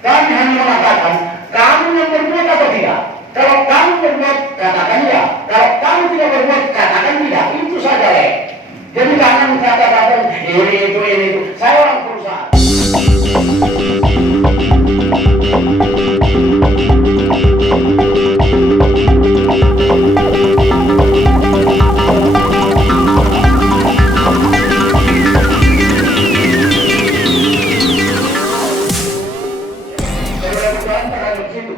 Kami hanya mengatakan kamu yang berbuat atau tidak. Kalau kamu berbuat, katakan ya. Kalau kamu tidak berbuat, katakan tidak. Itu saja, Lek. Jadi jangan kata-kata ini itu. Saya orang perusahaan.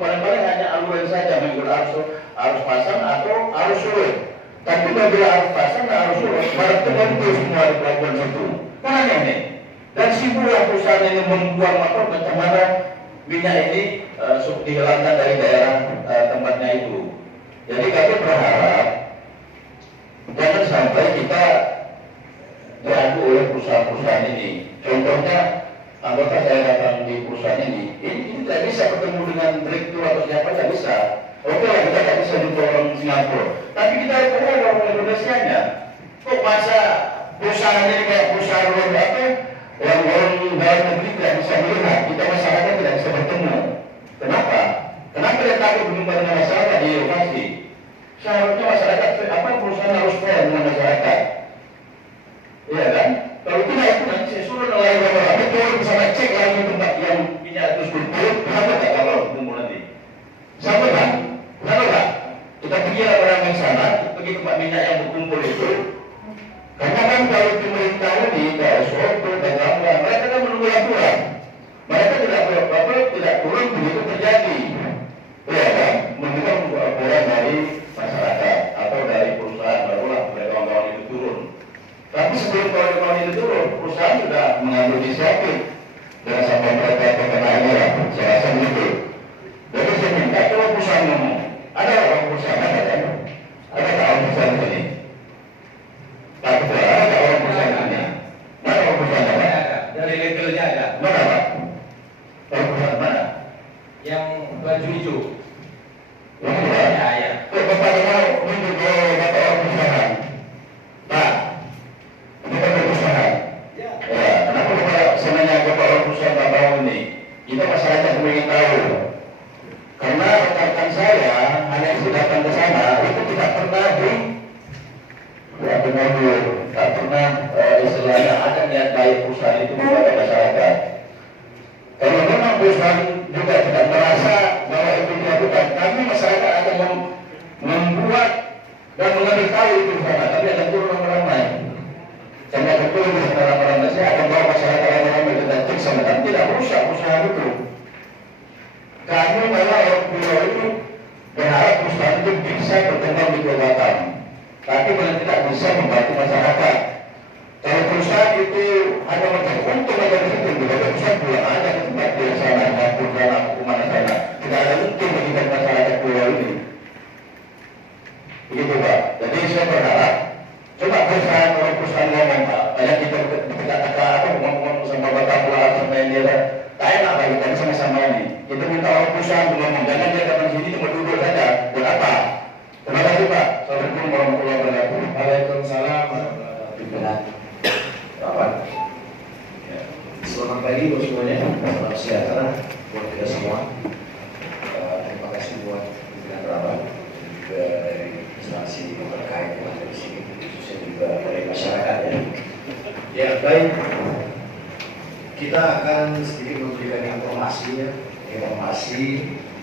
Paling-paling hanya aluran saja menggunakan arus pasang atau arus surut. Tapi bila arus pasang dan arus surut, berarti itu semua di pelabuhan situ. Kan aneh. Dan sibuklah perusahaan ini membuang motor bagaimana minyak ini dihilangkan dari daerah tempatnya itu. Jadi kami berharap jangan sampai kita diadu oleh perusahaan-perusahaan ini. Contohnya anggota saya datang di perusahaan ini tidak bisa bertemu dengan direktur atau siapa, tidak bisa. Oke lah, kita tidak bisa jumpa orang Singapura, tapi kita harus ada orang Indonesia-nya. Kok masa perusahaan ini kayak perusahaan luar apa? Orang-orang luar negeri tidak bisa melihat, kita masyarakat tidak bisa bertemu. Kenapa? Kenapa dia takut berjumpa dengan masyarakat di lokasi? Seharusnya masyarakat, apa perusahaan harus fair dengan masyarakat? Iya kan? Kalau tidak itu nanti saya suruh nelayan tapi turun bersama cek lagi tempat yang minyak terus berturut, kenapa tak kalau kumpul nanti? Sama kan? Kenapa tak? Kita pergi orang yang sana, pergi tempat minyak yang berkumpul itu. Karena kan kalau pemerintah ini, kayak Soto, Tegangga, mereka kan menunggu laporan. Mereka tidak turun begitu terjadi. Iya kan? Menunggu laporan dari masyarakat atau dari perusahaan, barulah kawan-kawan itu turun. Tapi sebelum kawan-kawan itu turun, perusahaan sudah mengambil inisiatif. Jangan sampai mereka terkena ini lah, saya rasa begitu. Jadi saya minta kalau perusahaan ngomong, ada orang perusahaan ada kan? Ada orang perusahaan ini? Tapi ada orang perusahaan ini? Mana orang perusahaan ada? Dari legalnya ada. Mana Pak? Orang perusahaan mana? Yang baju hijau. Yang mana? Ya. Bapak mau menunjuk bapak orang perusahaan? Pak, ini kan perusahaan. Ya, kenapa Bapak senangnya bapak orang perusahaan Pak Bau ini? Kita masyarakat ingin tahu. Karena rekan-rekan saya hanya yang datang ke sana itu tidak pernah tak pernah istilahnya ada niat baik perusahaan itu kepada masyarakat. Kalau memang perusahaan juga tidak merasa bahwa itu dilakukan, kami masyarakat akan membuat dan mengambil tahu itu sana, tapi akan turun ramai-ramai. Sampai betul di sana ramai-ramai, saya akan bawa masyarakat ramai-ramai kita cek sama, tapi tidak rusak perusahaan itu. Kami malah orang pulau itu berharap perusahaan itu bisa berkembang di Pulau Batam, tapi kalau tidak bisa membantu masyarakat. Kalau perusahaan itu hanya mencari untung aja di situ, juga perusahaan pulang aja ke tempat di sana, maupun sana, kemana sana, tidak ada untung bagi masyarakat pulau ini. Begitu Pak. Jadi saya berharap coba orang perusahaan ngomong Pak, banyak kita ngomong sama Batam Pulau sama ini lah. Kayak apa kita sama-sama ini. Kita minta orang perusahaan ngomong, jangan dia datang sini cuma duduk saja. Buat apa? Terima kasih Pak. Assalamualaikum warahmatullahi wabarakatuh. Waalaikumsalam warahmatullahi wabarakatuh. Bapak. Selamat pagi buat semuanya. Salam sejahtera buat kita semua. Terima kasih buat pimpinan Rapat juga dari instansi terkait yang ada di sini, khususnya juga dari masyarakat ya. Ya baik. Kita akan sedikit memberikan informasi.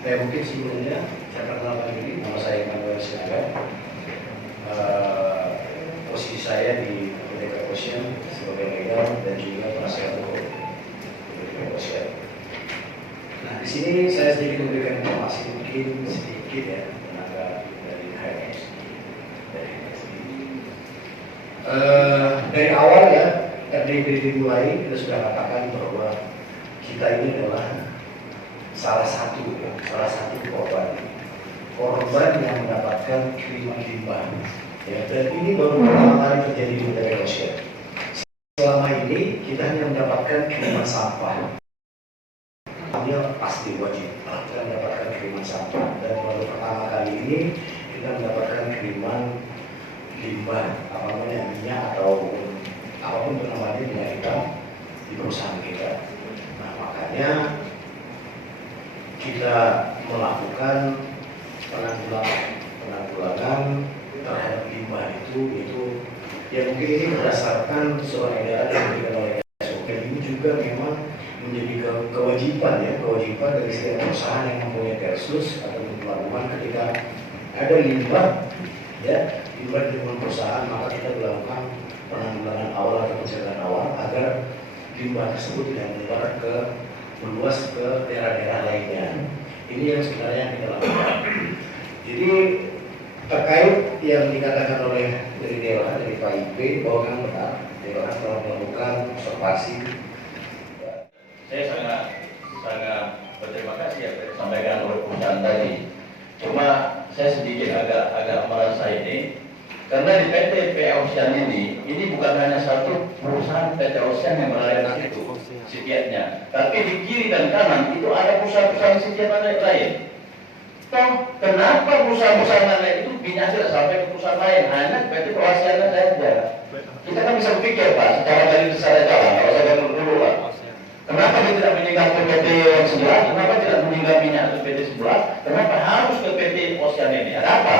Mungkin sebelumnya saya perkenalkan diri, nama saya Manuel Sinaga. Posisi saya di BDK Ocean sebagai legal dan juga penasihat hukum BDK Ocean. Nah di sini saya sedikit memberikan informasi, mungkin sedikit ya tenaga dari HMSI. Dari awal ya, dari dimulai kita sudah katakan bahwa kita ini adalah salah satu korban yang mendapatkan kiriman limbah. Ya, dan ini baru pertama kali terjadi di Indonesia. Selama ini kita hanya mendapatkan kiriman sampah. Dia pasti wajib kita mendapatkan kiriman sampah. Dan baru pertama kali ini kita mendapatkan kiriman limbah, minyak atau apapun itu namanya minyak hitam di perusahaan kita. Nah makanya kita melakukan penanggulangan terhadap limbah itu ya mungkin ini berdasarkan surat edaran yang diberikan oleh KSOK. Ini juga memang menjadi kewajiban dari setiap perusahaan yang mempunyai Persus atau pelabuhan ketika ada limbah ya di lingkungan perusahaan, maka kita melakukan penanggulangan awal atau pencegahan awal agar limbah tersebut tidak meluas ke daerah-daerah lainnya. Ini yang sebenarnya yang kita lakukan. Jadi terkait yang dikatakan oleh dari Pak IP bahwa kan benar, Dewan telah melakukan observasi. Saya sangat berterima kasih apa yang disampaikan oleh perusahaan tadi. Cuma saya sedikit agak merasa ini karena di PT Ocean ini bukan hanya satu perusahaan PT Ocean yang berada di situ sitiatnya, tapi di kiri dan kanan itu ada perusahaan-perusahaan sitiat lain. Toh kenapa perusahaan-perusahaan lain itu pindah tidak sampai ke perusahaan lain, hanya PT Ocean saja? Kita kan bisa berpikir Pak, secara dari besar jalan, kalau saya bangun dulu Pak. Kenapa dia tidak meninggal ke PT yang sebelah? Kenapa tidak meninggal minyak ke PT sebelah? Kenapa harus ke PT Ocean ini? Ada apa?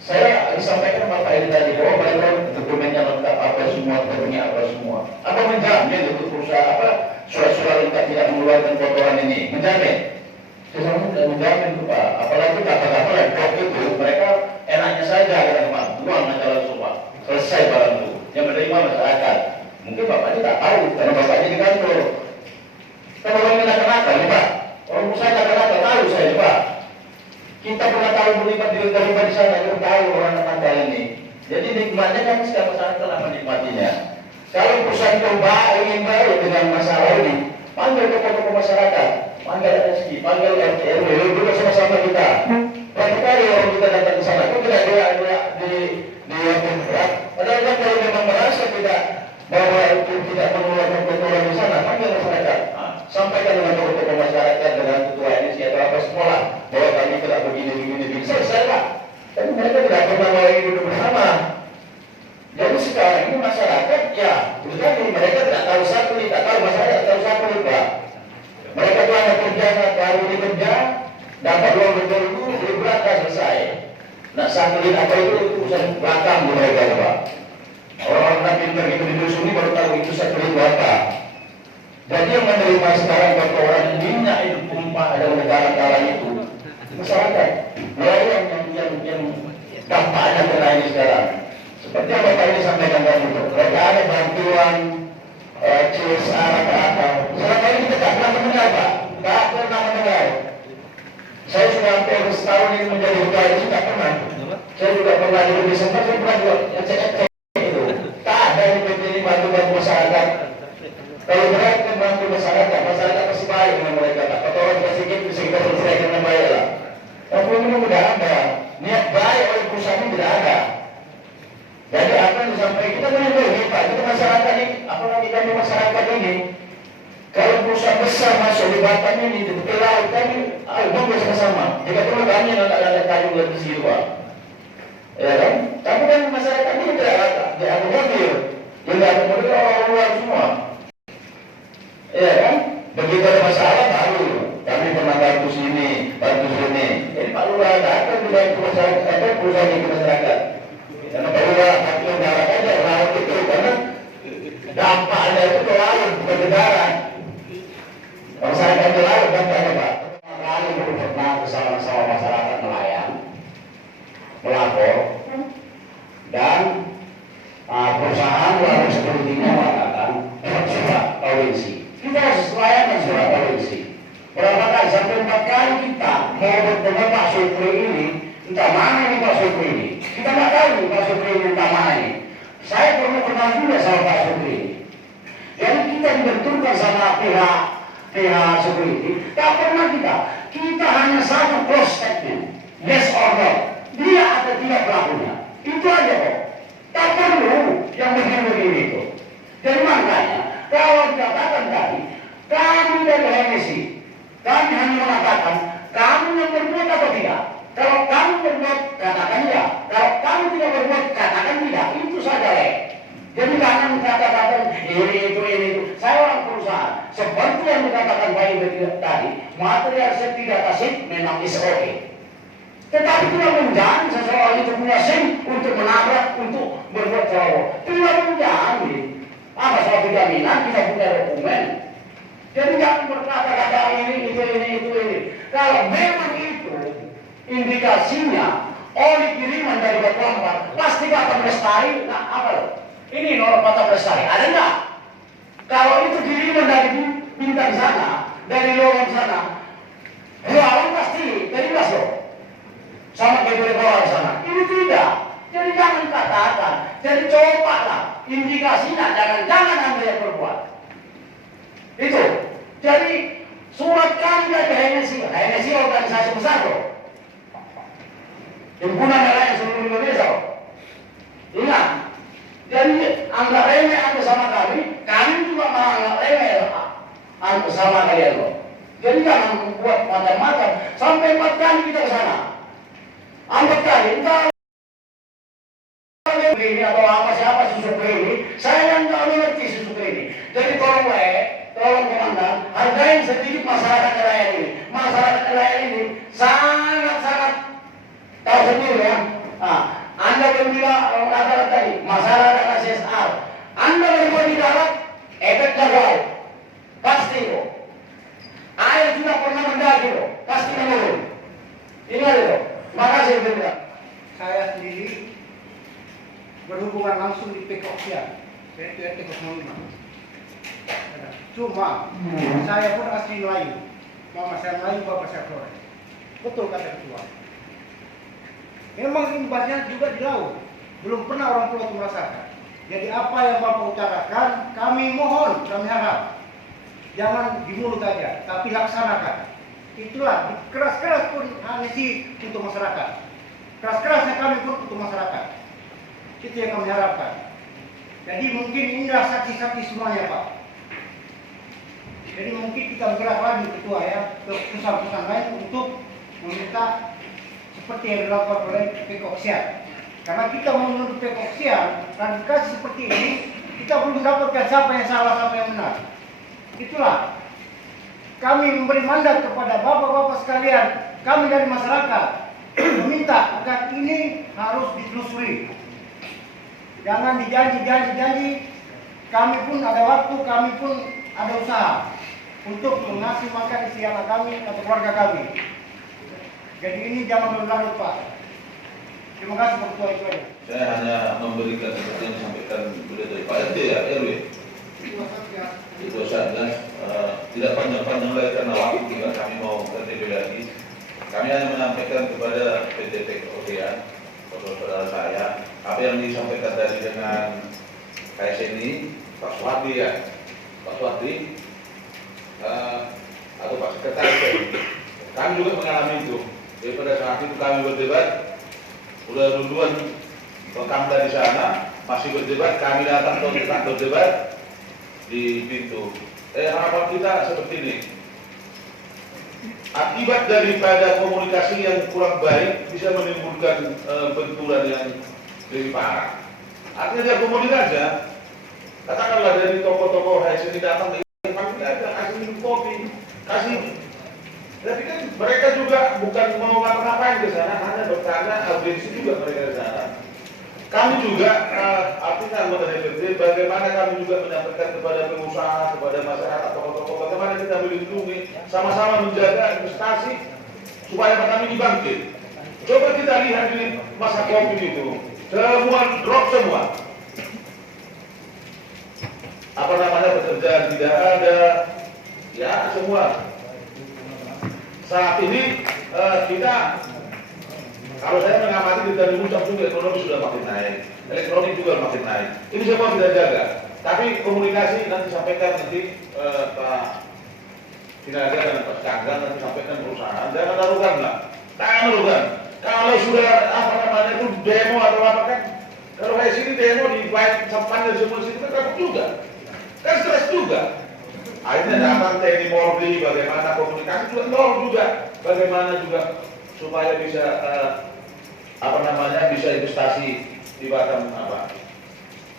Saya disampaikan Bapak ini tadi bahwa mereka dokumennya lengkap apa semua, dokumennya apa semua. Apa menjamin untuk perusahaan apa surat-surat lengkap tidak mengeluarkan kotoran ini? Menjamin? Saya sama tidak menjamin itu Pak. Apalagi kata-kata laptop itu mereka enaknya saja teman-teman, buang aja langsung Pak. Selesai barang itu. Yang menerima masyarakat. Mungkin Bapak tidak tahu karena Bapaknya di kantor. Kalau orang yang nakal-nakal nih Pak, orang perusahaan nakal-nakal tahu saya Pak. Kita pernah tahu terlibat di sana, kita tahu orang nakal ini. Jadi nikmatnya kan setiap perusahaan telah menikmatinya. Kalau perusahaan coba ingin baik dengan masalah ini, panggil tokoh-tokoh masyarakat, panggil RSI, panggil RT RW, duduk sama-sama kita. Berapa kali orang kita datang ke sana, kok tidak di berat. Padahal kan kalau memang merasa tidak bahwa itu tidak mengeluarkan kotoran di sana, panggil masyarakat. Sampaikan dengan tokoh-tokoh masyarakat, dengan ketua NSI atau apa sekolah bahwa kami tidak begini selesai Pak. Tapi mereka tidak pernah mau hidup bersama. Jadi sekarang ini masyarakat ya, jadi mereka tidak tahu satu, tidak tahu masyarakat tidak tahu satu Pak. Mereka telah bekerja, baru bekerja, dapat uang betul-betul, beli berangkat selesai. Nah satelit apa itu urusan belakang di mereka Pak. Orang-orang pintar gitu di dusun ini baru tahu itu satelit apa. Jadi yang menerima sekarang kotoran minyak itu tumpah dalam negara-negara itu masyarakat. Nelayan yang dampaknya kena ini sekarang. Seperti yang Bapak ini sampaikan tadi, mereka ada bantuan CSR apa. Selama ini kita tidak pernah mendengar Pak, tidak pernah mendengar. Saya sudah hampir setahun ini menjadi ketua ini tidak pernah. Saya juga pernah di Desember, saya pernah juga cek itu. Tak ada di PT ini bantu-bantu masyarakat. Kalau mereka membantu masyarakat pasti baik dengan mereka. Kalau orang sedikit bisa kita selesaikan dengan baik lah. Tapi ini tidak ada. Niat baik oleh perusahaan ini tidak ada. Jadi apa yang disampaikan kita melindungi Pak. Kita masyarakat ini, apalagi kami masyarakat ini, kalau perusahaan besar masuk di Batam ini, di tepi laut kami, album bersama-sama. Jika perlu kami yang ada kayu di situ Pak. Ya kan? Tapi kan masyarakat ini tidak ada. Dia ada mobil. Dia tidak ada mobil orang luar semua. Iya kan? Begitu ada masalah baru kami pernah bantu sini. Jadi Pak Lurah datang juga ke masyarakat, perusahaan itu masyarakat. Karena Pak Lurah tapi negara aja laut itu karena dampaknya itu ke laut bukan negara. Masyarakat di laut dampaknya Pak. Kali pernah bersama-sama masyarakat nelayan melapor dan perusahaan lalu sepertinya mengatakan surat provinsi. Kita harus layanan surat provinsi. Berapa kali sampai 4 kali kita mau bertemu Pak Supri ini, entah mana ini Pak Supri ini. Kita nggak tahu Pak Supri ini entah mana ini. Saya pernah kenal juga sama Pak Supri ini. Jadi kita dibenturkan sama pihak Supri ini. Tak pernah kita hanya sama close statement, yes or no. Dia atau tidak pelakunya. Itu aja kok. Tak perlu yang begini-begini itu. Jadi makanya kalau dikatakan tadi, kami dari HMSI, kami hanya mengatakan, kamu yang berbuat atau tidak. Kalau kamu berbuat, katakan ya. Kalau kamu tidak berbuat, katakan tidak. Itu saja, Jadi jangan kata-kata ini itu. Saya orang perusahaan. Seperti yang dikatakan Pak Ibu tadi, material safety data sheet memang is okay. Tetapi tidak menjamin seseorang itu punya SIM untuk menabrak, untuk berbuat ceroboh. Tidak menjamin. Apa suatu jaminan kita punya dokumen? Jadi jangan berkata-kata ini. Kalau memang itu indikasinya oli kiriman dari Batu Ampar, pasti Batam Lestari. Nah, apa loh? Ini nomor Batam Lestari, ada nggak? Kalau itu kiriman dari Bintang sana, dari lowong sana, lawan pasti dari loh. Sama kayak dari bawah sana. Ini tidak. Jadi jangan katakan. Jadi cobalah indikasinya. Jangan Anda yang berbuat. Itu. Jadi surat kami dari HNSI organisasi besar loh. Himpunan nelayan seluruh Indonesia loh. Ingat. Jadi anggap remeh Anda sama kami juga menganggap remeh sama kalian loh. Jadi jangan membuat macam-macam. Sampai 4 kali kita ke sana. Anggap kali, entah ini atau apa siapa susu ini, saya yang nggak mengerti susu ini. Jadi tolong komandan, hargain sedikit masyarakat nelayan ini. Masyarakat nelayan ini sangat tahu sendiri ya. Anda berbilang mengatakan tadi masyarakat CSR, Anda berbuat di darat, efeknya laut, pasti kok. Air tidak pernah mendaki kok, pasti menurun. Ingat itu. Makasih Bunda. Saya sendiri berhubungan langsung di Pekoksia, yaitu RT 05. Cuma saya pun asli Melayu. Mama saya Melayu, bapak saya Flores. Betul kata ketua. Memang imbasnya juga di laut. Belum pernah orang pulau itu merasakan. Jadi apa yang bapak utarakan, kami mohon, kami harap jangan di mulut aja, tapi laksanakan. Itulah keras-keras pun HNSI untuk masyarakat, keras-kerasnya kami pun untuk masyarakat. Itu yang kami harapkan. Jadi mungkin inilah saksi-saksi semuanya Pak. Jadi mungkin kita bergerak lagi ketua ya ke perusahaan-perusahaan lain untuk meminta seperti yang dilakukan oleh Pekoksia. Karena kita menuntut Pekoksia klarifikasi seperti ini, kita belum dapatkan siapa yang salah, siapa yang benar. Itulah kami memberi mandat kepada bapak-bapak sekalian, kami dari masyarakat meminta agar ini harus ditelusuri. Jangan dijanji. Kami pun ada waktu, kami pun ada usaha untuk mengasih makan isi anak kami atau keluarga kami. Jadi ini jangan berlarut Pak. Terima kasih Pak Ketua itu aja. Saya hanya memberikan seperti yang disampaikan beliau dari Pak RT ya, RW. Itu Satgas tidak panjang-panjang lagi karena waktu juga kami mau berdiri lagi. Kami hanya menyampaikan kepada PT Pekoksia, saudara saya, apa yang disampaikan tadi dengan KSNI, Pak Suhadi ya, Pak Suhadi atau Pak Sekretaris. Kami juga mengalami itu. Jadi pada saat itu kami berdebat, udah duluan rekam dari sana, masih berdebat, kami datang ke tempat berdebat di pintu. Harapan kita seperti ini. Akibat daripada komunikasi yang kurang baik bisa menimbulkan benturan yang lebih parah. Artinya dia komunikasi aja. Katakanlah dari toko-toko HSN datang, kami kasih minum kopi, kasih. Tapi kan mereka juga bukan mau ngapa-ngapain ke sana, hanya bertanya, audiensi juga mereka ke sana. Kami juga artinya anggota DPD, bagaimana kami juga menyampaikan kepada pengusaha, kepada masyarakat, tokoh-tokoh, bagaimana kita melindungi, sama-sama menjaga investasi supaya kami dibangkit. Coba kita lihat di masa COVID itu, semua drop semua. Apa namanya, pekerjaan tidak ada, ya semua. Saat ini kita, kalau saya mengamati dari pusat juga ekonomi sudah makin naik, elektronik juga makin naik. Ini semua kita jaga. Tapi komunikasi nanti sampaikan nanti Pak Sinaga dan Pak Canggang nanti sampaikan perusahaan. Jangan larukan lah, jangan larukan. Kalau sudah apa namanya itu demo atau apa kan, kalau kayak sini demo di baik sampai dari semua situ kan takut juga, kan stres juga. Akhirnya datang TNI Polri, bagaimana komunikasi juga nol juga, bagaimana juga supaya bisa apa namanya bisa investasi di Batam apa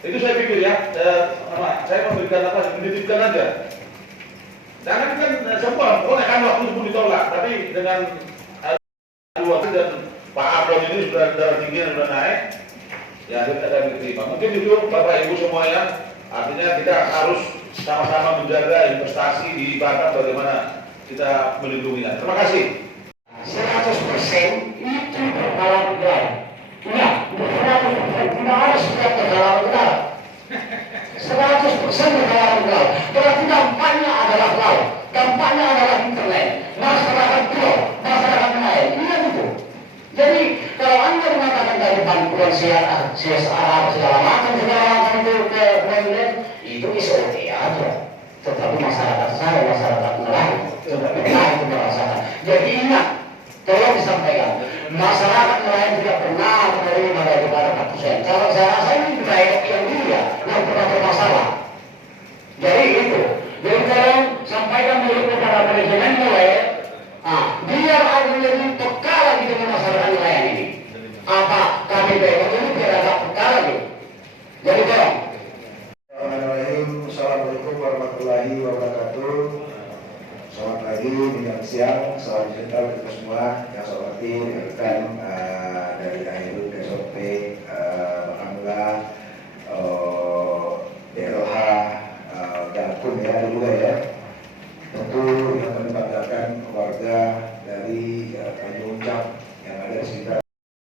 Itu saya pikir ya, saya memberikan menitipkan aja. Jangan kan semua boleh kan waktu pun ditolak, tapi dengan waktu dan Pak Abdul ini sudah darah tinggi dan sudah naik, ya kita akan diterima. Mungkin itu Bapak Ibu semuanya, artinya kita harus sama-sama menjaga investasi di Batam bagaimana kita melindunginya. Terima kasih. 100% itu berhalal benar. Ya, 100% tidak harus setiap berhalal benar. 100% berhalal benar. Berarti dampaknya adalah laut, dampaknya adalah internet, masyarakat pulau, masyarakat lain. Iya gitu. Jadi kalau Anda mengatakan dari bantuan CSR segala macam itu ke presiden, itu SOT aja. Tetapi masyarakat saya, masyarakat nelayan, tidak pernah itu merasakan. Jadi ingat, tolong disampaikan, masyarakat nelayan tidak pernah menerima daripada 4%. Kalau saya rasa ini budaya yang dia yang pernah bermasalah. Jadi itu. Jadi tolong sampaikan dulu kepada presiden mulai, biar ada lebih peka lagi dengan masyarakat nelayan ini. Apa kami bebas ini biar agak peka lagi. Jadi tolong. Assalamualaikum warahmatullahi wabarakatuh. Selamat pagi, menjelang siang, salam sejahtera untuk kita semua. Yang saya hormati rekan dari AHIRUD, SOP, Bangla, DLH, dan pun ya ada juga ya. Tentu yang kami banggakan warga dari Tanjung yang ada di sekitar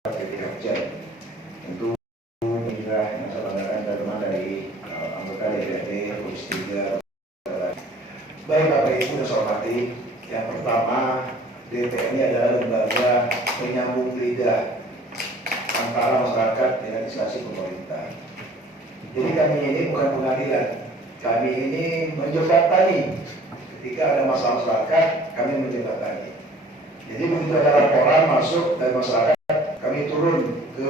Kerja. Tentu inilah yang saya banggakan dari anggota DPRD Komisi 3. Baik Bapak Ibu dan saya hormati, yang pertama DPR ini adalah lembaga penyambung lidah antara masyarakat dengan instansi pemerintah. Jadi kami ini bukan pengadilan, kami ini menjembatani. Ketika ada masalah masyarakat, kami menjembatani. Jadi begitu ada laporan masuk dari masyarakat, kami turun ke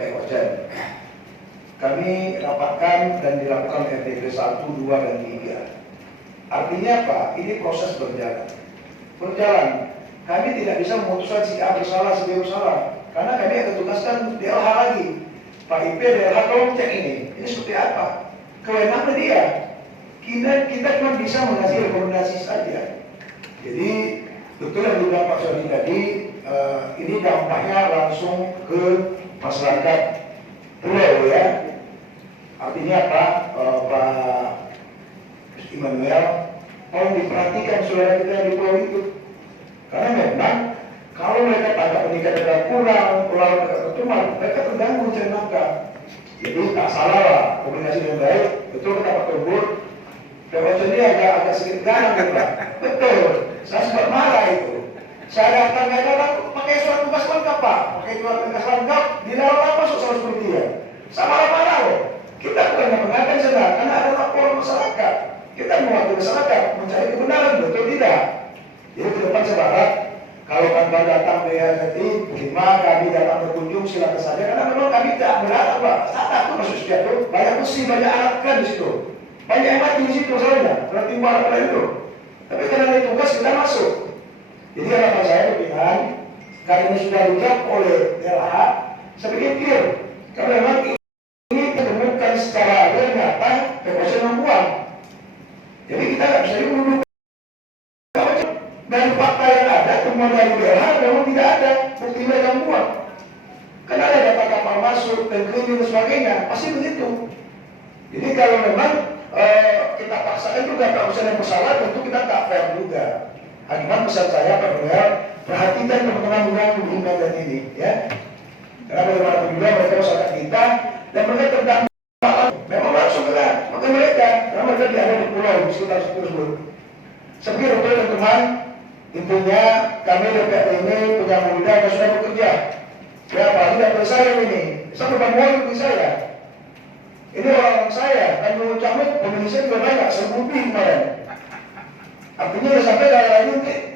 POCen. Kami rapatkan dan dilakukan RTP 1, 2, dan 3. Artinya apa? Ini proses berjalan. Kami tidak bisa memutuskan si A bersalah, si B bersalah. Karena kami akan tugaskan DLH lagi. Pak IP, DLH tolong cek ini. Ini seperti apa? Kewenangan dia. Kita cuma bisa mengasih rekomendasi saja. Jadi betul yang dibilang Pak Soni tadi, ini dampaknya langsung ke masyarakat pulau ya. Artinya apa? Pak Immanuel, tolong diperhatikan saudara kita yang di pulau itu. Karena memang kalau mereka tangkap peningkatan mereka kurang, pulau ketumar, mereka terganggu mencari nafkah. Jadi tak salah lah, komunikasi dengan baik. Betul kata Pak Terbur, POC ini agak sedikit garang kan Pak. Betul, saya sempat marah itu. Saya datang pakai surat tugas lengkap Pak, pakai surat tugas lengkap, di dalam masuk 110 dia. Saya marah-marah loh. Kita bukan mengatakan senang, karena ada laporan masyarakat. Kita mewakili masyarakat, mencari kebenaran, betul tidak? Jadi ke depan saya berharap, kalau kantor datang BNI, terima kami datang berkunjung, silakan saja. Karena memang kami tidak berharap Pak. Saya takut masuk setiap itu, banyak besi, banyak alat kan di situ. Banyak yang mati di situ soalnya, berarti barang itu. Tapi karena ada tugas kita masuk. Jadi harapan saya pimpinan, karena ini sudah dijawab oleh DLH, saya pikir clear. Karena memang ini ditemukan secara nyata, POC membuang. Jadi kita nggak bisa menuduh. Dan fakta yang ada, temuan dari DLH memang tidak ada, bukti mereka membuang. Karena ada data kapal masuk dan cleaning dan sebagainya, pasti begitu. Jadi kalau memang kita paksakan juga perusahaan yang bersalah, tentu kita tak fair juga. Hanya pesan saya Pak Noel, perhatikan teman-teman yang mengingatkan ini, ya. Karena bagaimanapun juga mereka masyarakat kita dan mereka terdampak. Memang langsung kena, maka mereka, karena mereka diada di pulau di sekitar tersebut. Saya pikir betul teman-teman, intinya kami DPR ini punya muda yang sudah bekerja. Ya, apalagi dapur saya ini, saya beban mobil saya. Ini orang saya, dan mengucapkan pemilih saya juga banyak, 1000 lebih kemarin. Artinya sampai daerah ini